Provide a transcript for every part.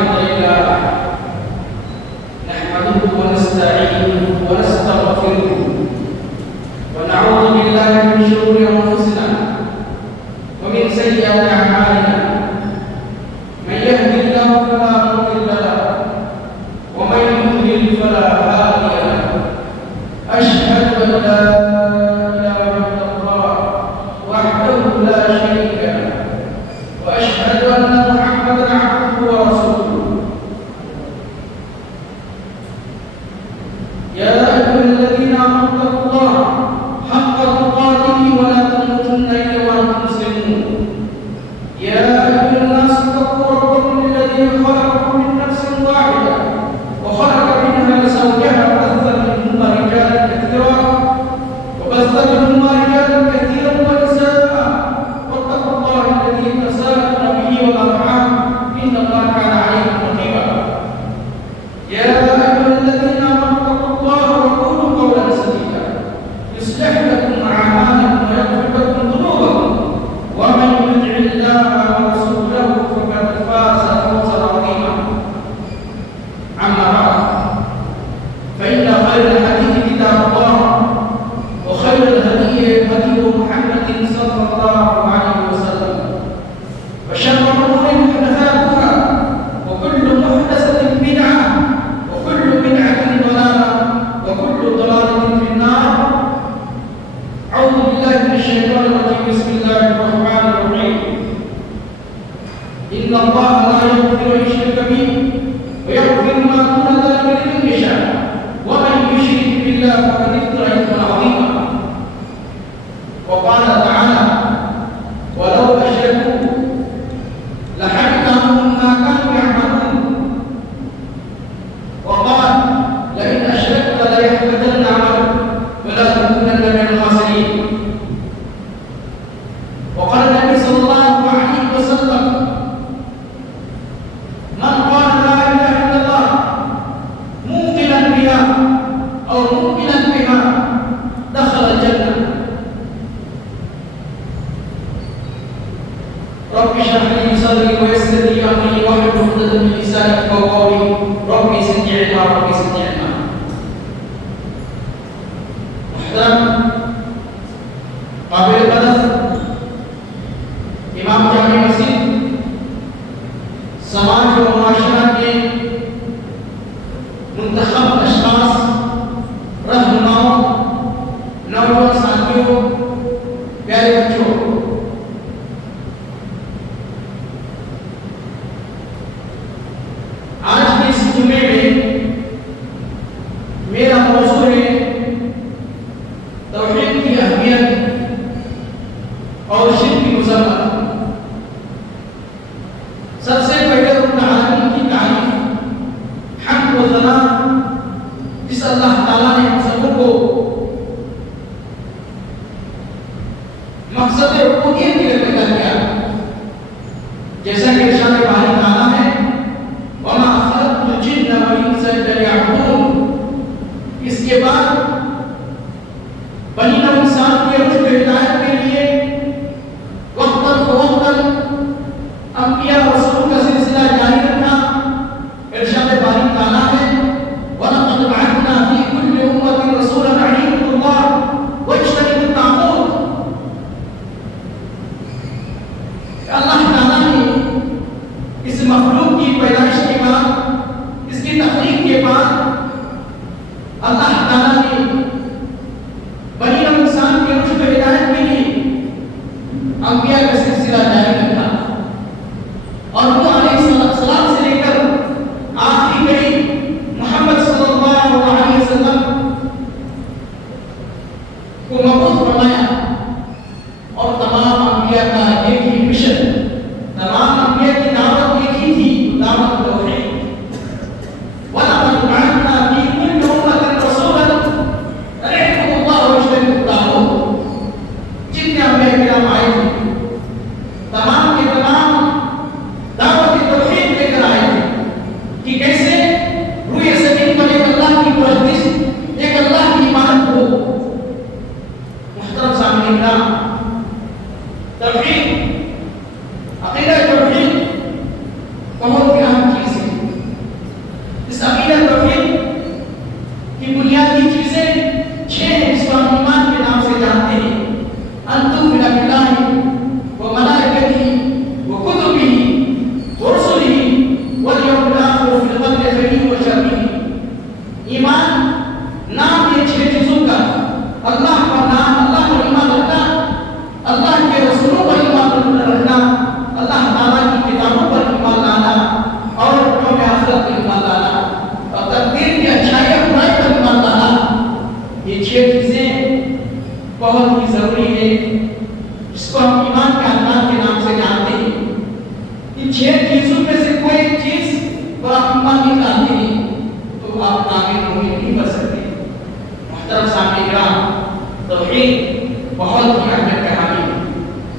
الحمد لله نحمده ونستعينه ونستغفره ونعوذ بالله من شرور أنفسنا ومن سيئات أعمالنا من يهد الله فلا مضل له ومن يضلل فلا هادي له أشهد أن لا إله إلا الله وحده لا شريك له وأشهد أن محمدا عبده ورسوله يا أيها الذين آمنوا اتقوا الله حق تقاته ولا تموتن إلا وأنتم مسلمون يا أيها الناس اتقوا ربكم الذي خلقكم من نفس واحدة وخلق منها زوجها وبث منهما رجالا كثيرا ونساء واتقوا الله الذي تساءلون به والأرحام إن الله كان عليكم رقيبا يا أيها الذين آمنوا اتقوا الله وقولوا قولا سديدا يصلح لكم أعمالكم ويغفر لكم ذنوبكم ومن يطع الله ورسوله فقد فاز فوزا عظيما أما بعد فإن خير الحديث كتاب الله وخير الهدي هدي محمد صلى الله عليه وسلم وشر الأمور محدثاتها وكل محدثة بدعة وكل بدعة ضلالة وكل ضلالة في النار. أعوذ بالله من الشيطان الرجيم. بسم الله الرحمن الرحيم. إن الله لا يغفر أن يشرك به ويغفر ما دون ذلك لمن يشاء ومن يشرك بالله فقد افترى إثما عظيما. وقال تعالى ولو أشركوا لحبط عنهم ما كانوا يعملون. وقال لئن أشركت ليحبطن عملك ولا تكونن من الخاسرين. وقال النبي صلى الله عليه وسلم من قال لا إله إلا الله موقنا بها أو مؤمنا بها دخل الجنة. رب اشرح لي صدري ويسر لي أمري واحلل عقدة من لساني يفقهوا قولي ربي زدني علما ربي زدني علما. محترم قابل قدر امام جامع مسجد سماج و معاشرہ کے منتخب اشخاص رہنماؤں نوجوان ساتھیوں پیارے بچوں آج کے اس جمعے میں میرا موضوع ہے توحید کی اہمیت اور شرک کی مذمت. سب سے پہلے رب العالمین کی تعریف حمد و ثنا جس اللہ تعالیٰ نے ہم سبوں کو مقصد ربوبیت کے لیے پیدا کیا. جیسا کہ ارشاد باری تعالیٰ ہے وَمَا خَلَقْتُ الْجِنَّ وَالْإِنسَ إِلَّا لِيَعْبُدُونِ. اس کے بعد بنی نوع انسان کے رشد و ہدایت کے لیے وقتاً فوقتاً انبیاء و رسول کا سلسلہ جاری رکھا. ارشاد باری تعالیٰ ہے وَلَقَدْ بَعَثْنَا فِي كُلِّ أُمَّةٍ رَسُولًا أَنِ اعْبُدُوا اللَّهَ وَاجْتَنِبُوا الطَّاغُوتَ. اللہ تعالیٰ نے اس مخلوق کی پیدائش کے بعد اس کی تخلیق کے بعد اللہ تعالیٰ نے بنی نوع انسان کے رشد و ہدایت کے لیے انبیاء کا سلسلہ جاری رکھا. اور وہ علیہ السلام سے لے کر آخری نبی محمد صلی اللہ علیہ وسلم کو مبعوث فرمایا. اور تمام انبیاء کا ایک ہی مشن، تمام انبیاء کی دعوت ایک ہی تھی، دعوت توحید. وَلَقَدْ بَعَثْنَا فِي كُلِّ أُمَّةٍ رَسُولًا أَنِ اعْبُدُوا اللَّهَ وَاجْتَنِبُوا الطَّاغُوتَ. جتنے انبیاء کرام آئے تھے تمام کے تمام دعوت توحید لے کر آئے تھے کہ کیسے روئے زمین پر ایک اللہ کی پرستش، ایک اللہ کی عبادت ہو. محترم سامعین کرام، توحید عقیدہ توحید بہت اہم چیز ہے. سامنے کرام، توحید بہت ہی اہمیت کا حامل ہے۔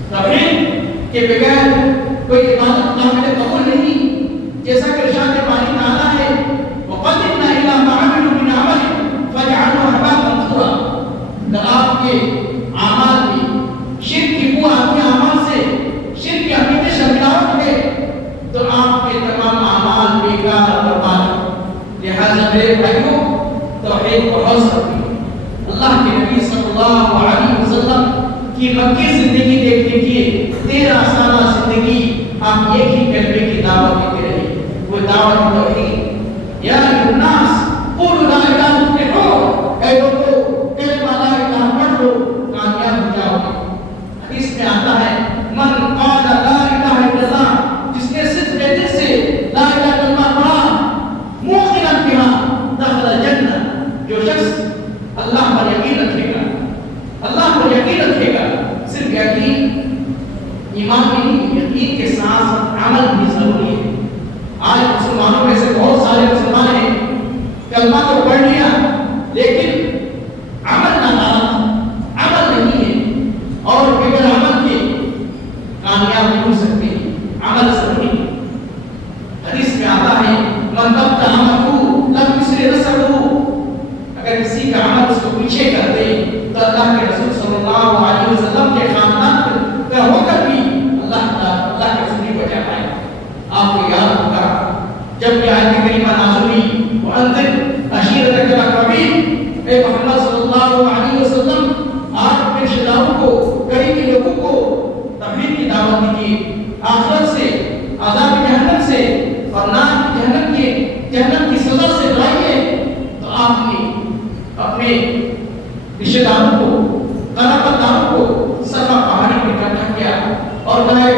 توحید کے بغیر کوئی عبادت قابل قبول نہیں، جیسا کہ ارشاد باری تعالیٰ ہے وَقَدِّمْنَا إِلَىٰ مَا عَمِلُوا مِنْ عَمَلٍ فَجَعَلْنَاهُ هَبَاءً مَنثُورًا۔ اگر آپ کے اعمال میں شرک کی بو آپ کے اعمال سے شرک کی عقیدے سے ملاوٹ ہے تو آپ کے تمام اعمال بیکار برباد ہیں۔ لہذا میرے بھائیوں، توحید بہت ضروری ہے۔ اللہ کے نبی صلی اللہ علیہ وسلم کی مکی زندگی دیکھ لیجیے، 13 سالہ زندگی آپ ایک ہی کلمے کی دعوت دیتے رہے، وہ دعوت توحید۔ یا ایھا الناس قولوا لا الہ الا اللہ، اے لوگوں کلمہ لا الہ پڑھ لو کامیاب ہو جاؤ گے۔ حدیث میں آتا ہے من قال لا الہ الا اللہ، جس نے صدق دل سے لا الہ الا اللہ پڑھا موقنا بہا دخل الجنہ، جو شخص اللہ پر یقین رکھے گا، اللہ پر یقین رکھے گا، صرف یقین ایمان نہیں، یقین کے ساتھ عمل بھی ضروری ہے۔ آج مسلمانوں میں سے بہت سارے مسلمان ہیں کلمہ تو پڑھ لیا لیکن عمل ناکام، عمل نہیں ہے، اور بغیر عمل کے کامیاب نہیں ہو سکتے۔ عمل ضروری ہے۔ حدیث میں آتا ہے من بطأ عمله لم يسرع نسبه، اگر کسی کا عمل اس کو پیچھے کر دے تو اللہ کے رسول صلی اللہ علیہ وسلم کے خاندان کا ہو کر بھی اللہ کے رسول نہیں بچا پائے۔ آپ کو یاد ہوگا جب یہ آیت کریمہ نازل ہوئی وَأَنذِرْ عَشِيرَتَكَ الْأَقْرَبِينَ، اے محمد صلی اللہ علیہ وسلم آپ اپنے رشتہ داروں کو، قریبی لوگوں کو توحید کی دعوت دیجیے، آخرت سے، عذاب جہنم سے اور نار جہنم کی سزا سے ڈرائیے۔ تو آپ نے اپنے رشتہ داروں کو، قرابت داروں کو صفا پہاڑی پر اکٹھا کیا اور بتائے،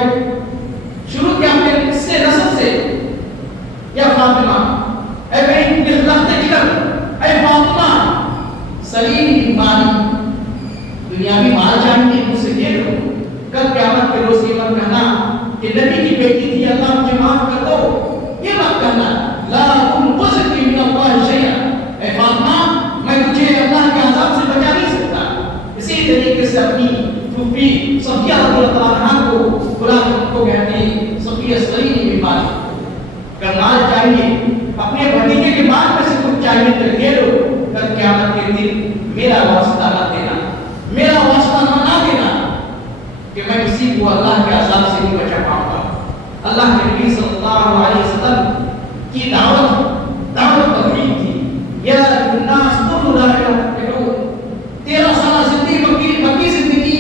شروع کیا اپنے اس سے نسب سے، یا فاطمہ اے میری مخلوق جگر، اے فاطمہ سلیم مالی، دنیاوی مال چاہیے مجھ سے دے دو، کل قیامت کے روز یہ مت کہنا کہ نبی کی بیٹی تھی اللہ مجھے معاف کر دو، یہ مت کہنا لا تنقذنی من اللہ شیئا، اے فاطمہ میں تجھے اللہ کے عذاب سے بچا نہیں سکتا۔ اسی طریقے سے اپنی پھوپھی صفیہ رضی اللہ عنہا کو بلا کو کہتے ہیں صفیہ سلیم بیماری، اگر مال چاہیے اپنے بھتیجے کے مال میں سے کچھ چاہیے تو دے دو، کل قیامت کے دن میرا واسطہ نہ دینا، میرا واسطہ نہ دینا کہ میں کسی کو اللہ کے عذاب سے نہیں بچا پاؤں گا۔ اللہ کے نبی صلی اللہ علیہ وسلم کی دعوت توحید تھی۔ یا الناس قولوا لا الہ الا اللہ، 13 سالہ زندگی مکی زندگی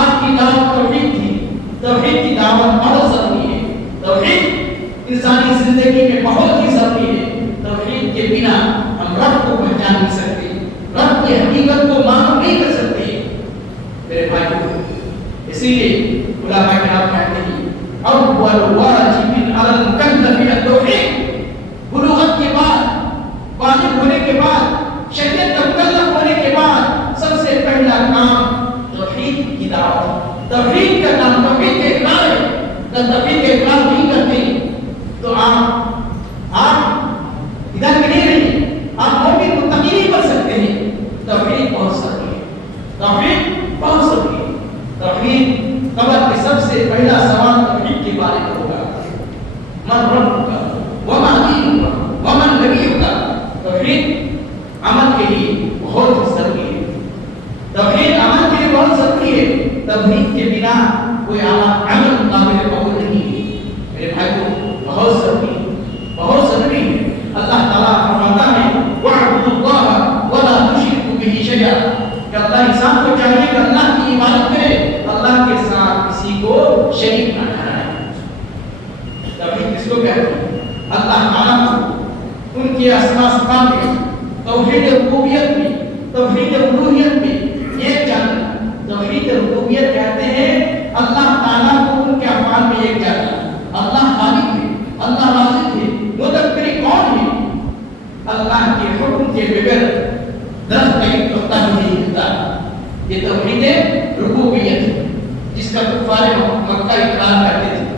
آپ کی دعوت توحید تھی۔ توحید کی دعوت بہت ضروری ہے۔ توحید انسانی زندگی میں بہت ہی ضروری ہے۔ توحید کے بنا ہم رب کو پہچان نہیں سکتے، رب کی حقیقت کو معلوم نہیں کر سکتے۔ میرے بھائیو، اسی لیے علماء کرام کہتے ہیں اول واجب علی المکلف التوحید، بلوغت کے بعد، بالغ ہونے کے بعد، شریعت کا مکلف ہونے کے بعد سب سے پہلا کام توحید کی دعوت، توحید کا نام، توحید کا اقرار ہے۔ جب توحید کا اقرار نہیں کرتے تو آپ ادھر کے نہیں رہیے، آپ مومن متقی نہیں بن سکتے ہیں۔ توحید بہت ضروری ہے، توحید بہت ضروری ہے۔ توحید قبر کے سب سے پہلا سوال توحید کے بارے میں ہوگا، من ربک وما دینک ومن نبیک۔ توحید عمل کے لیے بہت ضروری ہے، توحید عمل کے لیے بہت ضروری ہے۔ توحید کے بنا کوئی عمل قابل قبول نہیں ہے۔ میرے بھائیو، بہت ضروری ہے، بہت ضروری ہے۔ اللہ تعالیٰ فرماتا ہے وَاعْبُدُوا اللَّهَ وَلَا تُشْرِكُوا بِهِ شَيْئًا، کہ اللہ انسان کو چاہیے کہ اللہ کی عبادت کرے، اللہ کے ساتھ کسی کو شریک نہ ٹھہرائے۔ توحید کس کو کہتے ہیں؟ اللہ تعالیٰ کو ان کے اسماء صفات میں، توحید ربوبیت میں، توحید الوہیت میں ایک جاننا۔ توحید ربوبیت کہتے ہیں اللہ تعالیٰ کو ان کے افعال میں ایک جاننا۔ اللہ خالق ہے، اللہ رازق ہے، مدبر کون ہے؟ اللہ کے حکم کے بغیر درخت کا ایک پتا بھی نہیں ہلتا۔ یہ توحید ربوبیت ہے جس کا کفار مکہ اقرار کرتے تھے۔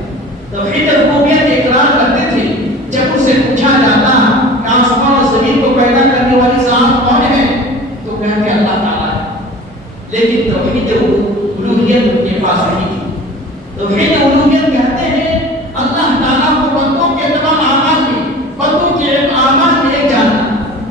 توحید ربوبیت اقرار کرتے تھے۔ جب اسے پوچھا جاتا کہ آسمان اور زمین کو پیدا کرنے والی ذات کون ہے تو کہتے اللہ توحید الوہیت ان کے پاس نہیں تھی. توحید الوہیت کہتے ہیں اللہ تعالیٰ کو بندوں کے تمام اعمال میں، بندوں کے اعمال میں ایک جاننا.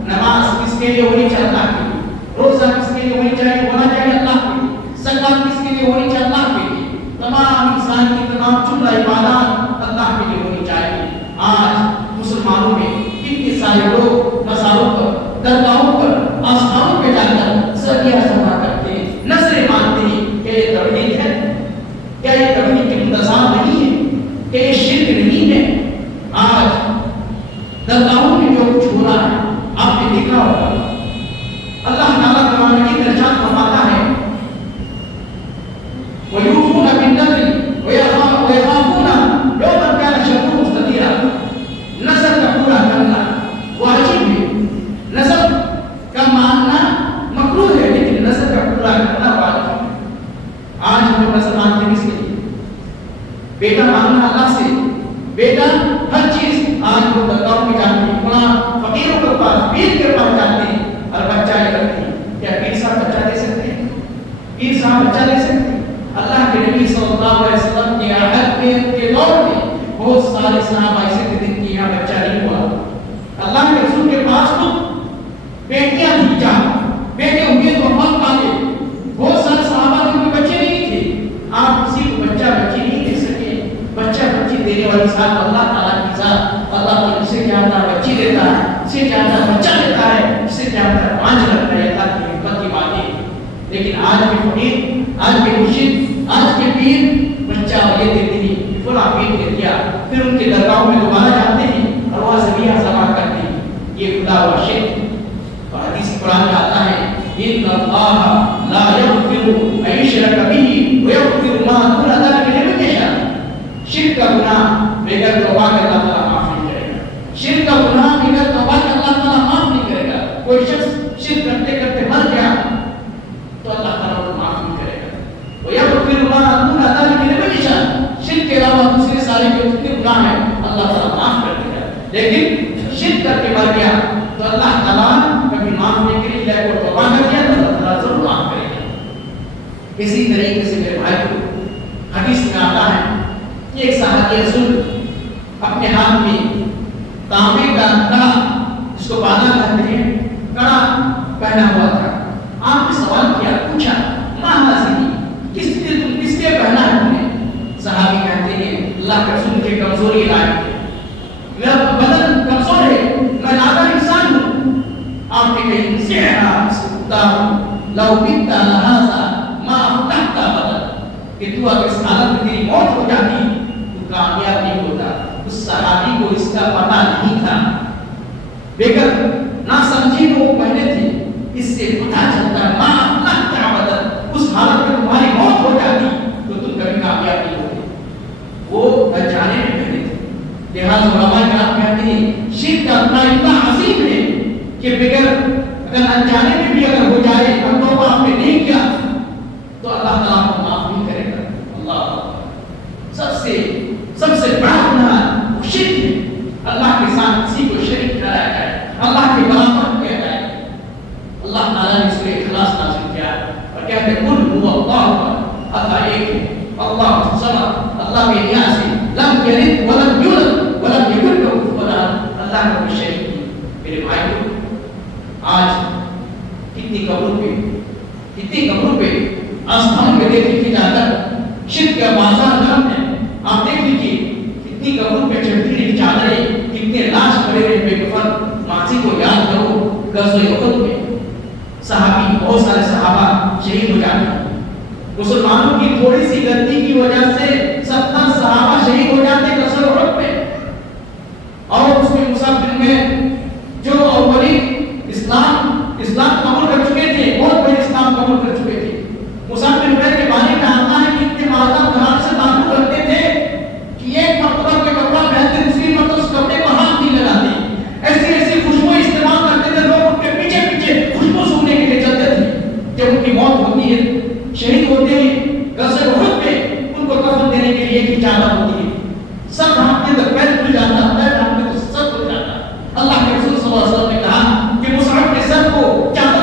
نماز کس کے لیے ہونی چاہیے؟ اللہ کے لیے. روزہ کس کے لیے ہونا چاہیے؟ اللہ کے لیے. زکات کس کے لیے ہونی چاہیے؟ اللہ کے لیے. تمام انسان کی تمام جملہ عبادات اللہ کے لیے ہونی چاہیے. آج مسلمانوں میں کتنے سارے لوگ مزاروں پر، درگاہوں پر، آستانوں پہ جا کر سریہ سما کرتے ہیں، نظریں مانتے ہیں. کیا یہ توحید ہے؟ کیا یہ توحید کے متضاد نہیں ہے؟ کیا یہ شرک نہیں ہے؟ آج درگاہوں میں جو کچھ ہو رہا ہے آپ نے دیکھا ہوگا. اللہ تعالیٰ قرآن مجید ارشاد فرماتا ہے وَيُوفُونَ بِالنَّذْرِ وَيَخَافُونَ يَوْمًا كَانَ شَرُّهُ مُسْتَطِيرًا. نظر کا پورا کرنا واجب ہے. نظر کا ماننا مکروہ ہے لیکن نظر کا پورا کرنا واجب ہے. آج ہم نظر مانتے کس کے لیے؟ بیٹا مانگنا اللہ سے. بیٹا ہر چیز آج وہ درگاہوں میں جاتے ہیں، وہاں فقیروں کے پاس، پیر کے پاس جاتے ہیں اور بچہ یہ کرتے ہیں. کیا پیر صاحب بچہ دے سکتے ہیں؟ پیر صاحب بچہ دے سکتے ہیں؟ اللہ کے نبی صلی اللہ علیہ وسلم کے عہد کے دور میں بہت سارے صحابہ ایسے تھے جن کے یہاں بچہ نہیں ہوا. اللہ کے رسول کے پاس تو بیٹیاں تھیں، جان بیٹے ہوئے تو وفات پا گئے. بہت سارے صحابہ کے بچے نہیں تھے. آپ کسی کو بچہ بچی نہیں دے سکے. بچہ بچی دینے والی ذات اللہ تعالیٰ کی ذات. اللہ تعالیٰ اسے جانتا بچی دیتا ہے، اسے جانتا بچہ دیتا ہے، اسے جانتا پانچ رکھتا ہے. اللہ کی حکمت کی باتیں. لیکن آج کے فقیر، آج کے مرشد، آج کے پیر بچہ یہ دیتے ہیں، فلاں پیر نے دیا، پھر ان کے درگاہوں میں دوبارہ جاتے ہیں اور وہاں ذبیحہ ذبح کرتے ہیں. یہ خدا و شرک. اور حدیث قرآن میں آتا ہے ان اللہ لا یغفر ان یشرک بہ ویغفر ما دون ذلک لمن یشاء. شرک کا گناہ بغیر توبہ کے اللہ تعالیٰ معاف نہیں کرے گا. شرک کا گناہ بغیر توبہ کے اللہ تعالیٰ معاف نہیں کرے گا. کوئی شخص شرک کرتے کرتے مر گیا تو اللہ تعالیٰ کو معاف نہیں کرے گا. ویغفر ما دون ذلک لمن یشاء. شرک کے علاوہ دوسرے سارے جو جتنے گناہ ہیں اللہ تعالیٰ معاف کر دے گا. لیکن شرک کر کے مر گیا تو اللہ تعالیٰ کبھی معاف نہیں کرے گا. کو توبہ کر دیا تو اللہ تعالیٰ ضرور معاف کرے گا. اسی طریقے سے میرے بھائی کو حدیث میں آتا ہے کہ ایک صحابی رسول اپنے ہاتھ میں تانبے کا کڑا، جس کو بادہ کہتے ہیں، کڑا پہنا ہوا تھا. آپ نے سوال کیا، پوچھا ماں حاضری کس لیے پہنا ہے تم نے؟ صحابی کہتے ہیں اللہ کے رسول کی کمزوری لائی، میرا بدن کمزور ہے، میں نادر انسان ہوں. آپ نے کہیں لو بت لہذا ما افتحت بدن، کہ تو اگر اس حالت میں تیری موت ہو جاتی تو کامیاب نہیں ہوتا. اس صحابی کو اس کا پتہ نہیں تھا. بغیر نہ سمجھی وہ پہنے تھے. اس سے پتہ چلتا ہے ما افتحت بدن، اس حالت میں تمہاری موت ہو جاتی تو تم کبھی کامیاب نہیں ہوتے. وہ بچانے میں پہنے تھے. لہٰذا علماء کرام کہتے ہیں شرک کا گناہ اتنا عظیم ہے کہ بغیر اگر انجانے میں بھی اگر ہو جائے اور توبہ آپ نے نہیں کیا تو اللہ تعالیٰ کو معاف نہیں کرے گا. اللہ سب سے بڑا گناہ شرک ہے. اللہ کے ساتھ کسی کو شریک ٹھہرایا جائے، اللہ کے برابر کیا جائے. اللہ تعالیٰ نے اس لیے اخلاص نازل کیا اور کہتے ہیں قل هو اللہ، اللہ ایک ہے، اللہ صمد، اللہ بے نیاز ہے، لم یلد ولم یولد ولم یکن لہ کفوا احد. اللہ کا کوئی شریک نہیں. میرے بھائیو، آج کتنی قبروں پہ آستھانوں پہ دیکھ لیجیے جا کر شرک کا بازار گرم ہے. آپ دیکھ لیجیے کتنی قبروں پہ چڑھتی رہی چادریں، کتنے لاش پڑے رہے بے کفن. ماضی کو یاد کرو، غزوہ احد میں صحابی، بہت سارے صحابہ شہید ہو جاتے ہیں. مسلمانوں کی تھوڑی سی غلطی کی وجہ سے 70 صحابہ شہید ہو جاتے ہیں غزوہ احد میں. اور اس میں مصعب بن عمیر جو اولین اسلام قبول کر چکے تھے، بہت بڑے اسلام قبول کر چکے تھے. مصعب بن عمیر کے بارے میں آتا ہے کہ اتنے مالدار گھرانے سے تعلق رکھتے تھے کہ ایک مرتبہ کوئی کپڑا پہنتے دوسری مرتبہ اس کپڑے پر ہاتھ نہیں لگاتے. ایسی خوشبو استعمال کرتے تھے. لوگ ان کے پیچھے خوشبو سونگنے کے لیے چلتے تھے. جب ان کی موت ہوتی ہے، شہید ہوتے ہیں غزوہ احد میں، ان کو کفن دینے کے لیے ایک ہی چادر ہوتی ہے. سب ڈھانپتے تو پیر کھل جاتا، پیر ڈھانپتے تو سب کھل جاتا. اللہ کے رسول صلی اللہ علیہ وسلم نے کہا کہ مصعب کے سر کو چادر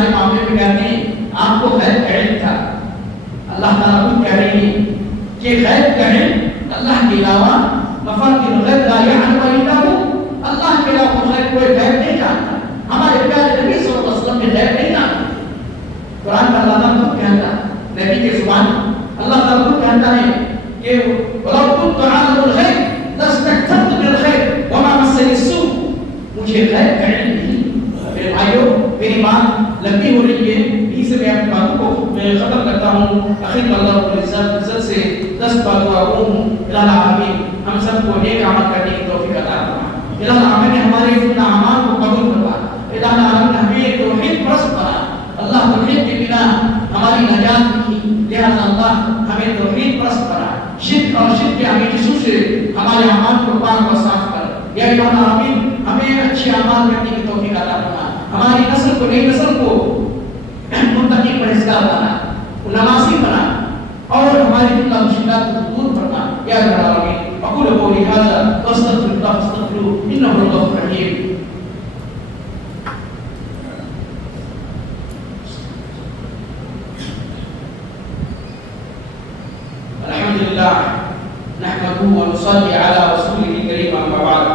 سارے معاملے میں کہتے ہیں آپ کو غیب کا علم تھا. اللہ تعالیٰ خود کہہ رہے ہیں کہ غیب کا علم اللہ کے علاوہ مفاتیح الغیب لا یعلمها الا هو، اللہ کے علاوہ غیب کوئی غیب نہیں جانتا. ہمارے پیارے نبی صلی اللہ علیہ وسلم نے غیب نہیں جانتا. قرآن کا اللہ تعالیٰ خود کہتا ہے نبی کے زبان اللہ تعالیٰ خود کہتا ہے کہ وَلَوْ كُنْتُ أَعْلَمُ الْغَيْبَ لَاسْتَكْثَرْتُ مِنَ الْخَيْرِ وَمَا مَسَّنِي السُّوءُ. مجھے غیب کا علم نہیں. میرے بھائیو میری بات لمبی ہو رہی ہے، اس میں اپنی باتوں کو میں ختم کرتا ہوں. آخر اللہ رب العزت سے 10 بات دعا ہوں. الہ العالمین ہم سب کو نیک عمل کرنے کی توفیق عطا فرما. الہ العالمین ہمارے ان اعمال کو قبول فرما. الہ العالمین ہمیں توحید پرست بنا. اللہ توحید کے بنا ہماری نجات نہیں، لہذا اللہ ہمیں توحید پرست بنا. شرک اور شرک کے ہمیں جسوں سے ہمارے اعمال کو پاک و صاف کر. یا الہ العالمین ہمیں اچھے اعمال کرنے کی توفیق عطا فرما. ہماری نسل کو نئی نسل کو متقی پرہیزگار بنا، نمازی بنا اور ہماری جملہ مشکلات کو دور فرما. یا الہ العالمین اقول قولی ھذا واستغفر اللہ فاستغفروہ انہ هو الغفور الرحیم. الحمدللہ نحمده ونصلي على رسوله الكريم اما بعد.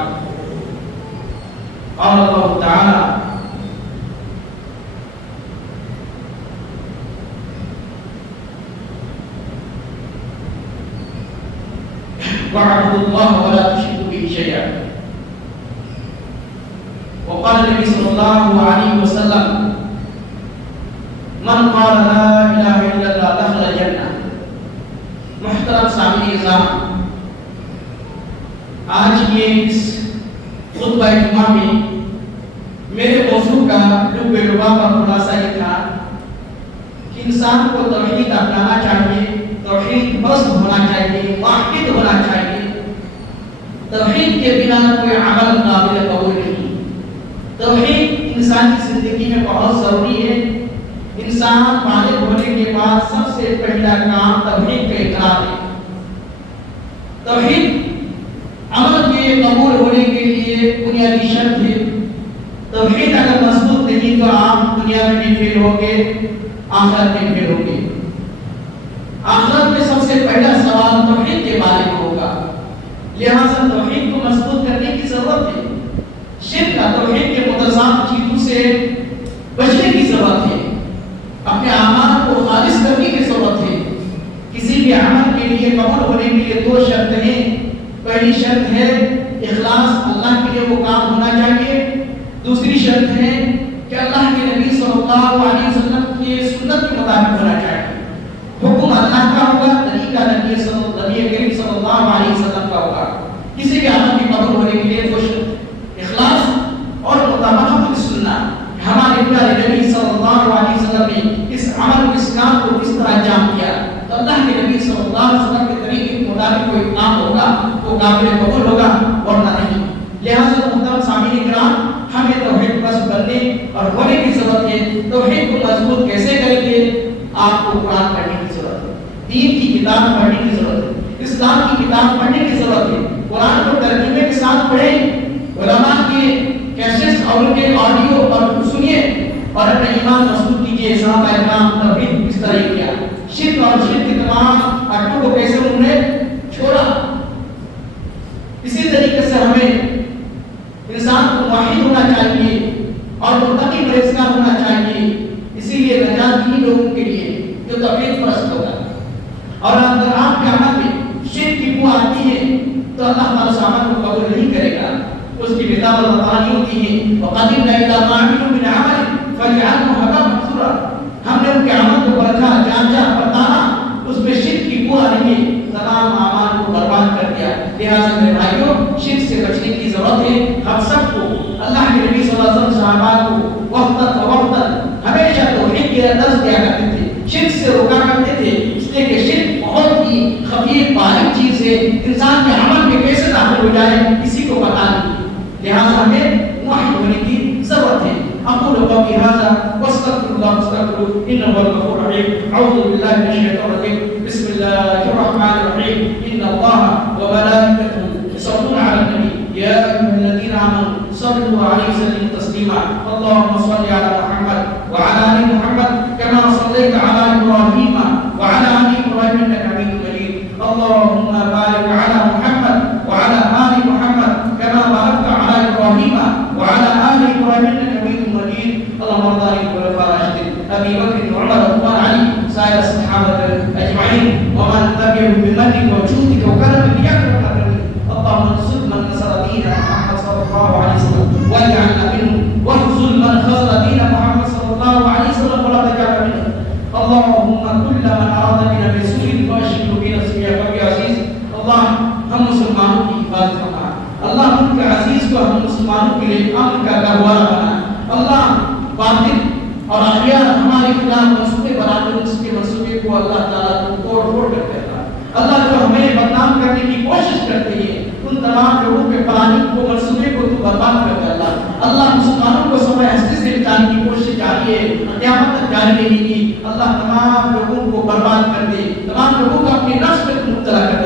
قال الله تعالى وَاعْبُدُوا اللَّهَ وَلَا تُشْرِكُوا بِهِ شَيْئًا. وقال النبي صلى الله عليه وسلم من قال لا إله إلا الله دخل الجنة. محترم سامعین اعزام، آج کے اس خطبہ جمعہ میں میرے موضوع کا لب لباب کا خلاصہ یہ تھا کہ انسان کو توحید اپنانا چاہیے، توحید پرست ہونا چاہیے، واحد ہونا چاہیے. توحید کے بنا کوئی عمل قابل قبول نہیں. توحید انسان کی زندگی میں بہت ضروری ہے. انسان بالغ ہونے کے بعد سب سے پہلا کام توحید کا اقرار ہے. توحید عمل کے قبول ہونے کے لیے بنیادی شرط ہے. توحید اگر مضبوط نہیں تو آپ دنیا میں بھی فیل ہوں گے، آخرت میں فیل ہوں گے. آخرت میں سب سے پہلا سوال توحید کے بارے میں ہوگا، لہذا توحید کو مضبوط کرنے کی ضرورت ہے. شرک کا توحید کے متضاد چیزوں سے بچنے کی ضرورت ہے. اپنے اعمال کو خالص کرنے کی ضرورت ہے. کسی بھی عمل کے لیے قبول ہونے کے لیے 2 شرط ہیں. پہلی شرط ہے اخلاص، اللہ کے لیے وہ کام ہونا چاہیے. دوسری شرط ہے کہ اللہ کے نبی صلی اللہ علیہ وسلم کی سنت کے مطابق ہونا چاہیے. حکم اللہ کا ہوگا، طریقہ نبی کریم صلی اللہ علیہ وسلم کا ہوگا. کسی بھی عمل کی قبول ہونے کے لیے 2 شرط، اخلاص اور مطابقت سنت. ہمارے پیارے نبی صلی اللہ علیہ وسلم نے اس عمل اس کام کو کس طرح انجام دیا تو اللہ کے نبی صلی اللہ علیہ وسلم کے طریقے کے مطابق کوئی کام ہوگا وہ قابل قبول ہوگا ورنہ نہیں. لہذا محترم سامعین کرام، ہمیں توحید پرست بننے اور ہونے کی ضرورت ہے. توحید کو مضبوط کیسے کریں گے؟ آپ کو قرآن پڑھنے کی ضرورت ہے، دین کی کتاب پڑھنے کی ضرورت ہے، اسلام کی کتاب پڑھنے کی ضرورت ہے. قرآن کو ترجمے کے ساتھ پڑھیں، علماء کے کیسٹس اور ان کے آڈیو اور سنیے اور اپنے ایمان مضبوط کیجیے. صحابہ کرام توحید کس طرح کیا، شرک اور شرک کے تمام اٹوں کو کیسے انہوں نے چھوڑا. اسی طریقے سے ہمیں انسان کو موحد ہونا چاہیے اور متقی پرہیزگار ہونا چاہیے. اسی لیے نجات ہی لوگوں کے لیے جو توحید پرست ہوگا. اور اگر آپ کے عمل میں شرک کی بو آتی ہے تو اللہ تعالیٰ اس عمل کو قبول نہیں کرے گا. اس کی کتاب اللہ تعالیٰ ہوتی ہے وَقَدِمْنَا إِلَىٰ مَا عَمِلُوا مِنْ عَمَلٍ فَجَعَلْنَاهُ هَبَاءً مَنثُورًا. ہم نے ان کے عمل کو پرکھا، جانچا، پرتانا، اس میں شرک کی بو آنے تمام اعمال کو برباد کر دیا. لہٰذا میرے بھائیوں، شرک سے بچنے کی ضرورت ہے. ہم سب کو اللہ کے نبی صلی اللہ علیہ وسلم صحابہ کو وقتاً فوقتاً ہمیشہ توحید کی درس دیا کرتے تھے، شرک سے روکا کرتے تھے. اس لیے کہ شرک بہت ہی خفیف باریک چیز ہے، انسان کے عمل میں کیسے داخل ہو جائے کسی کو پتہ نہیں. لہذا ہمیں موحد ہونے کی ضرورت ہے. اقول قولی ھذا واستغفر الله واستغفروه انه هو الغفور الرحيم. اعوذ بالله من الشيطان الرجيم. بسم الله الرحمن الرحيم. ان الله وملائكته يصلون على النبي يا ايها الذين امنوا صلوا عليه وسلموا تسليما. اللهم صل على محمد وعلى ال مرضى للخلفاء الراشدين ابي بكر وعمر وعثمان علي سائر الصحابه اجمعين ومن تبعهم بمنك وجودك وكرمك يا اكرم الاكرمين. اللهم انصر من نصر دين محمد صلى الله عليه وسلم واجعلنا منهم، واخذل من خذل دين محمد صلى الله عليه وسلم ولا تجعل منهم. اللهم كل من اراد بنا بسوء فاشغله بنفسه يا قوي عزيز. اللہ ہم مسلمانوں کی حفاظت فرما. اللہ ملک عزیز کو ہم مسلمانوں کے لیے امن کا گہوارہ بنا. اللہ باطل اور اغیار ہمارے خلاف منصوبے بناتے ہیں، اس کے منصوبے کو اللہ تعالیٰ کو توڑ پھوڑ کر دیتا ہے. اللہ جو ہمیں بدنام کرنے کی کوشش کرتی ہے ان تمام لوگوں کے پلاننگ کو منصوبے کو تو برباد کر دے. اللہ مسلمانوں کو سمے ہستی سے بچانے کی کوشش جاری ہے، قیامت تک جاری رہے گی. اللہ تمام لوگوں کو برباد کر دے، تمام لوگوں کو اپنے نفس میں مبتلا کر دے.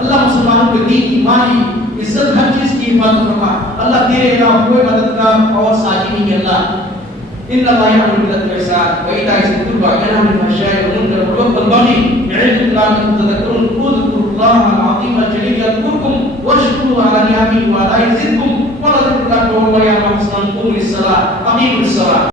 اللہ مسلمانوں کے دین ایمانی عزت ہر چیز کی حفاظت فرما. اللہ تیرے علاوہ کوئی مددگار اور ساتھی نہیں ہے. اللہ ان اللہ یامر بالعدل والاحسان وایتاء ذی القربى وینہی عن الفحشاء والمنکر والبغی والبغی یعظکم لعلکم تذکرون. اذکروا اللہ العظیم الجلیل یذکرکم واشکروہ علی نعمہ وآلائہ یزدکم ولذکر اللہ اکبر واللہ یعلم ما تصنعون. قوموا للصلاة اقیموا الصلاة.